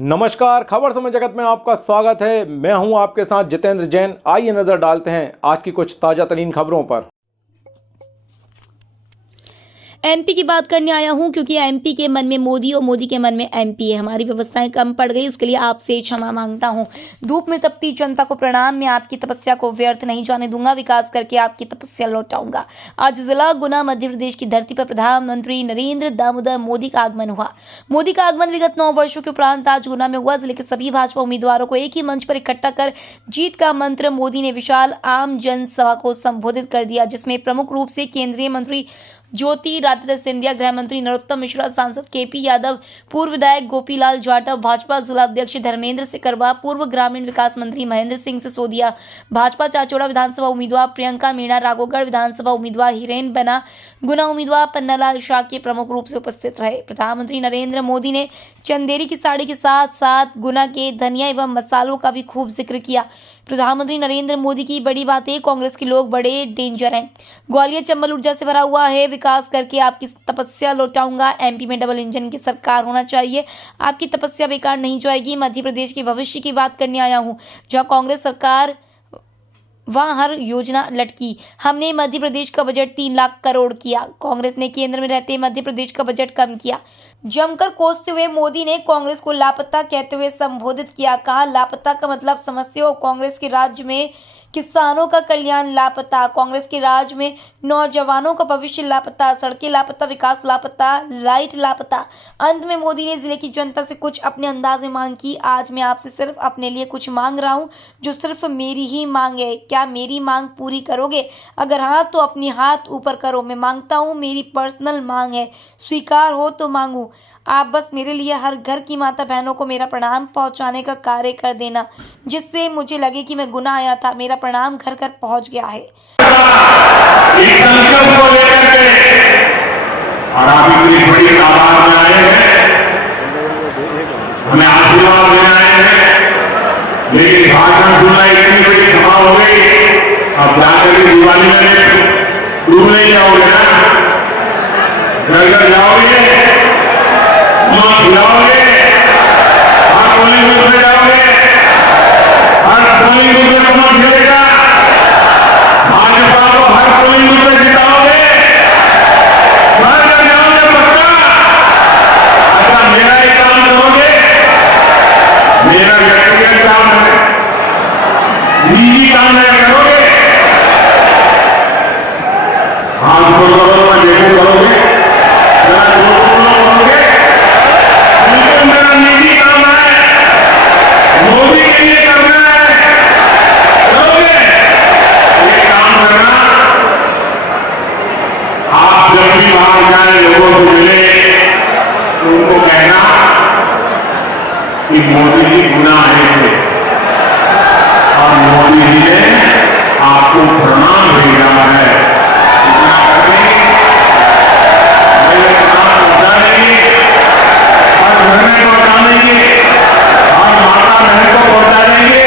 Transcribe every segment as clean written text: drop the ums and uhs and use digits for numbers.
नमस्कार, खबर समय जगत में आपका स्वागत है। मैं हूं आपके साथ जितेंद्र जैन। आइए नजर डालते हैं आज की कुछ ताजा तरीन खबरों पर। एमपी की बात करने आया हूं क्योंकि एमपी के मन में मोदी और मोदी के मन में एमपी है। हमारी व्यवस्थाएं कम पड़ गई, उसके लिए आपसे क्षमा मांगता हूं। धूप में तपती जनता को प्रणाम। मैं आपकी तपस्या को व्यर्थ नहीं जाने दूंगा। विकास करके आपकी तपस्या लौटाऊंगा। आज जिला गुना मध्य प्रदेश की धरती पर प्रधानमंत्री नरेंद्र दामोदर मोदी का आगमन हुआ। मोदी का आगमन विगत 9 वर्षों के उपरांत आज गुना में हुआ। जिले के सभी भाजपा उम्मीदवारों को एक ही मंच पर इकट्ठा कर जीत का मंत्र मोदी ने विशाल आम जनसभा को संबोधित कर दिया, जिसमें प्रमुख रूप से केंद्रीय मंत्री ज्योतिरादित्य सिंधिया, गृह मंत्री नरोत्तम मिश्रा, सांसद केपी यादव, पूर्व विधायक गोपीलाल जाटव, भाजपा जिला अध्यक्ष धर्मेंद्र सिकरवा, पूर्व ग्रामीण विकास मंत्री महेंद्र सिंह सिसोदिया, भाजपा चाचौड़ा विधानसभा उम्मीदवार प्रियंका मीणा, राघोगढ़ विधानसभा उम्मीदवार हिरेन बना, गुना उम्मीदवार पन्नालाल शाह के प्रमुख रूप से उपस्थित रहे। प्रधानमंत्री नरेंद्र मोदी ने चंदेरी की साड़ी के साथ साथ गुना के धनिया एवं मसालों का भी खूब जिक्र किया। प्रधानमंत्री नरेंद्र मोदी की बड़ी बातें, कांग्रेस के लोग बड़े डेंजर हैं। ग्वालियर चंबल ऊर्जा से भरा हुआ है। विकास करके आपकी तपस्या लौटाऊंगा। एमपी में डबल इंजन की सरकार होना चाहिए। आपकी तपस्या बेकार नहीं जाएगी। मध्य प्रदेश के भविष्य की बात करने आया हूं, जहां कांग्रेस सरकार वहां हर योजना लटकी। हमने मध्य प्रदेश का बजट 3 लाख करोड़ किया। कांग्रेस ने केंद्र में रहते मध्य प्रदेश का बजट कम किया। जमकर कोसते हुए मोदी ने कांग्रेस को लापता कहते हुए संबोधित किया। कहा, लापता का मतलब समझते हो? कांग्रेस के राज्य में किसानों का कल्याण लापता, कांग्रेस के राज में नौजवानों का भविष्य लापता, सड़कें लापता, विकास लापता, लाइट लापता। अंत में मोदी ने जिले की जनता से कुछ अपने अंदाज में मांग की। आज मैं आपसे सिर्फ अपने लिए कुछ मांग रहा हूं, जो सिर्फ मेरी ही मांग है। क्या मेरी मांग पूरी करोगे? अगर हाँ तो अपनी हाथ ऊपर करो। मैं मांगता हूं, मेरी पर्सनल मांग है, स्वीकार हो तो मांगू। आप बस मेरे लिए हर घर की माता बहनों को मेरा प्रणाम पहुंचाने का कार्य कर देना, जिससे मुझे लगे कि मैं गुना आया था, मेरा प्रणाम घर घर पहुंच गया है। इस संकल्प को लेकर के और आप इतनी बड़ी तादाद में आए हैं, हमें आशीर्वाद देने आए हैं। लेकिन भाषण सुनना इतनी बड़ी सभा हो गई, अब जाकर के दिवाली में डूब नहीं जाओगे ना? घर घर जाओगे, खिलाओगे, हर पोलिंग बूथ में जाओगे, हर पोलिंग बूथ में कौन खेलेगा? भाजपा को हर पोलिंग बूथ में जिताओगे, घर घर जाओगे पक्का? अच्छा, मेरा एक काम करोगे, मेरा व्यक्तिगत काम है, निजी काम नहीं करोगे। हाथ को करो, मैं देखो करोगे, करोगे। मेरा निजी काम है, मोदी के लिए करना है, करोगे? ये काम करना। आप जब भी बाहर जाए, लोगों से मिले, तो उनको कहना कि मोदी जी गुना आए थे और मोदी जी ने आपको प्रणाम भेजा है। इतना करके मेरे प्रणाम होता नहीं, घर में पहुंचा देंगे और माता बहन को पहुंचा देंगे।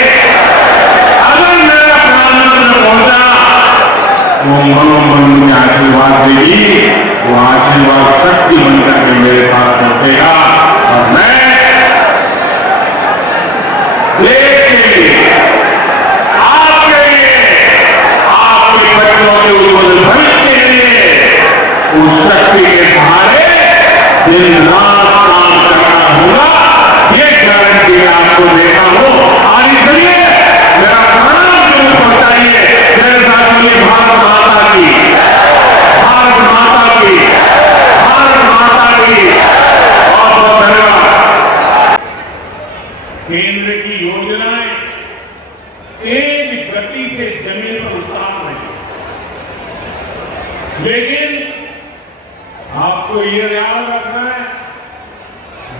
अगर मेरा प्रधानमंत्री पहुंचा, वो मनोमन में आशीर्वाद देगी, वो आशीर्वाद शक्ति बनकर के मेरे पास पहुंचेगा और मैं देश के लिए, आपके लिए, आपके बच्चों के उज्जवल भविष्य के लिए उस शक्ति के सहारे दिन रात काम करना होगा। ये गारंटी आपको देता हूं। और इसलिए मेरा प्रणाम जरूर पहुंचाइए। मेरे साथ बोलिए भारत माता की, भारत माता की, भारत माता की। बहुत बहुत धन्यवाद। केंद्र की योजनाएं तेज गति से जमीन पर उतार रही, लेकिन आपको ये याद रखना है,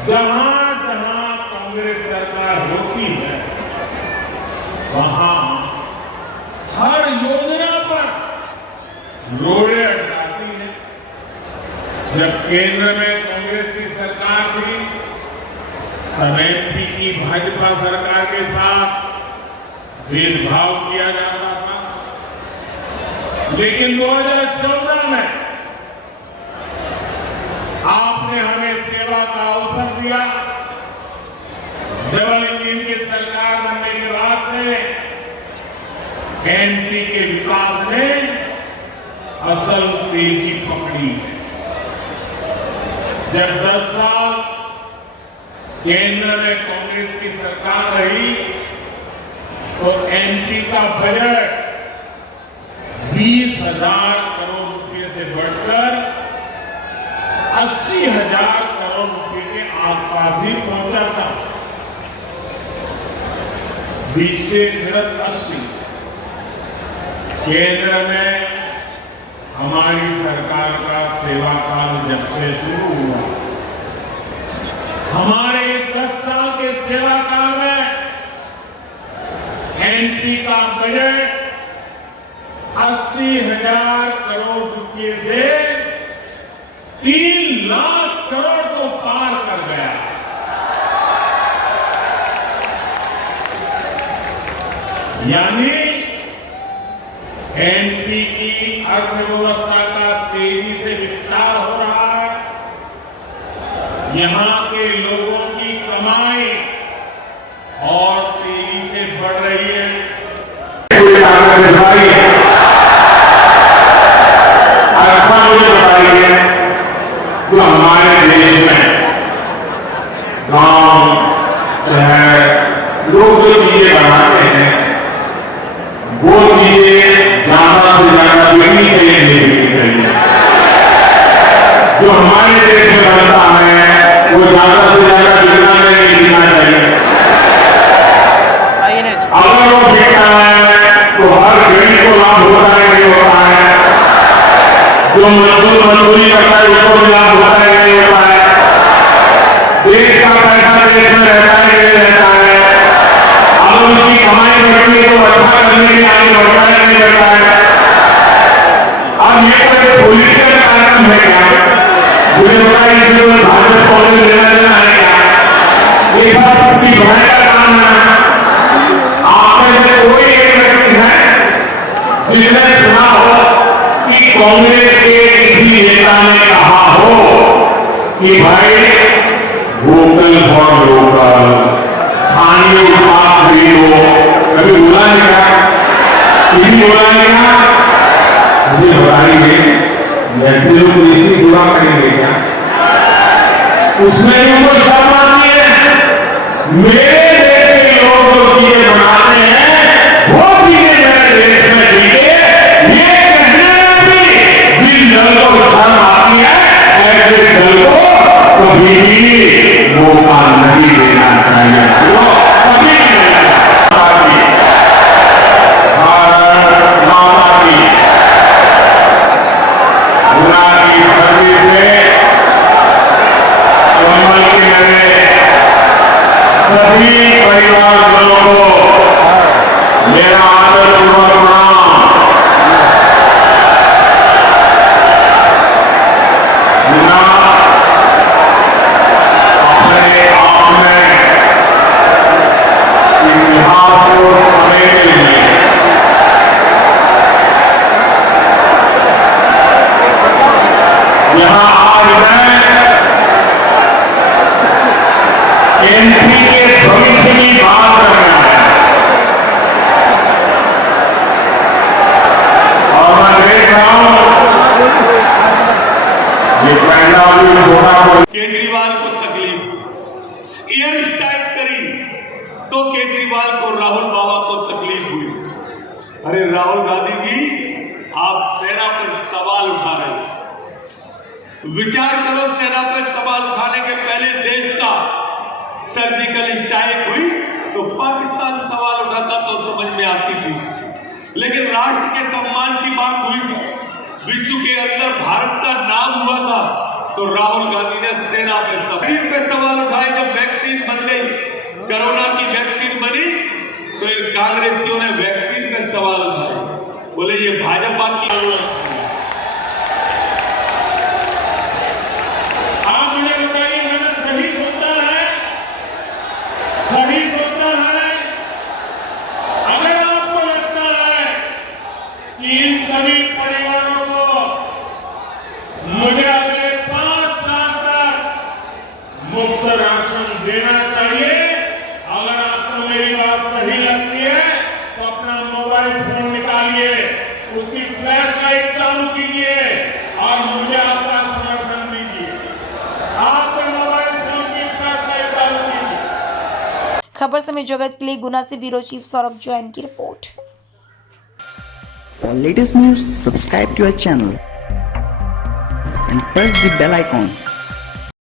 जहां जहां कांग्रेस सरकार होती है, वहां हर योजना पर रोड़े अटकाती है। जब केंद्र में कांग्रेस की सरकार थी, तब एमपी की भाजपा सरकार के साथ भेदभाव किया जाता था। लेकिन 2014 में आपने हमें सेवा का अवसर दिया डबल इंजन की सरकार बनने के बाद से एमपी के विकास ने असल तेजी पकड़ी है। जब 10 साल केंद्र में कांग्रेस की सरकार रही तो एमपी का बजट 20,000 करोड़ रुपए से बढ़कर 80,000 करोड़ रुपए के आसपास ही पहुंचा था। 20 से सिर्फ 80। केंद्र में हमारी सरकार का सेवा काल जब से शुरू हुआ, हमारे 10 साल के सेवा काल में एमपी का बजट 80,000 करोड़ रुपए से 3 लाख करोड़ को पार कर गया। यानी एमपी की अर्थव्यवस्था का तेजी से विस्तार हो रहा है। यहां के लोगों की कमाई और तेजी से बढ़ रही है। अच्छा मुझे बताइए, जो हमारे देश में गांव शहर लोग जो चीजें बनाते हैं वो चीजें ज्यादा से ज्यादा बिकनी चाहिए, नहीं बिकनी चाहिए। जो हमारे देश में बनता है वो ज्यादा से ज्यादा बिकना चाहिए, बिकना चाहिए। अगर वो बिकता है तो हर गरीब को लाभ होता है, नहीं होता है। जो मजदूर मजदूरी करता है उसको भी लाभ होता है, नहीं होता है। देश का पैसा देश में रहता है, नहीं रहता है। अगर उसकी कमाई बढ़ती है तो अच्छा करने के लिए आगे बढ़ता है, नहीं बढ़ता है। अब ये कोई पॉलिटिकल कार्यक्रम है क्या? मुझे पता है इसमें भाजपा कांग्रेस लेना देना है क्या? ये सब छुट्टी भराने का काम है। आप में से कोई एक व्यक्ति है जिसने सुना हो कि कांग्रेस के किसी नेता ने कहा हो कि भाई वोकल फॉर लोकल, स्थानीय उत्पाद खरीदो? कभी बोला नहीं क्या? कभी बोला नहीं क्या? मुझे बताइए, ऐसे लोग देशी सेवा करेंगे क्या? उसमें भी कोई सम्मान नहीं है। मेरे देश के लोग जो चीजें बनाते हैं वो चीजें मेरे देश में बिके, ये कहने में भी जिन दल को शर्म आती है ऐसे दल को कभी भी मौका नहीं देना चाहिए। वो कभी नहीं। भारत माता की गुलाबी धरती से कमल के लगे सभी परिवार वालों को मेरा आदरपूर्वक प्रणाम। अपने आप में इतिहास को समेटने लिए यहां आज मैं एमपी के भविष्य की बात कर रहा है और मैं देख रहा हूं ये पहला भी थोड़ा केजरीवाल को तकलीफ, एयर स्ट्राइक करी तो केजरीवाल को राहुल बाबा को तकलीफ हुई। अरे राहुल गांधी जी, आप सेना पर सवाल उठा रहे हैं। विचार करो, सेना पर सवाल उठाने के पहले देश का सर्जिकल स्ट्राइक हुई तो पाकिस्तान सवाल उठाता तो समझ में आती थी, लेकिन राष्ट्र के सम्मान की बात हुई, विश्व के अंदर भारत का नाम हुआ था तो राहुल गांधी ने सेना पे सवाल उठाए। जब वैक्सीन बन गई, कोरोना की वैक्सीन बनी तो इन कांग्रेसियों ने वैक्सीन पे सवाल उठाए, बोले ये भाजपा की। आप मुझे बताइए, मैंने सही सोचा है? सही सोचा है? अगर आपको लगता है कि इन सभी परिवारों को मुझे अगले 5 साल तक मुफ्त राशन देना चाहिए, खबर समय जगत के लिए गुना से ब्यूरो चीफ सौरभ जैन की report. For latest news, subscribe to our channel and press the bell icon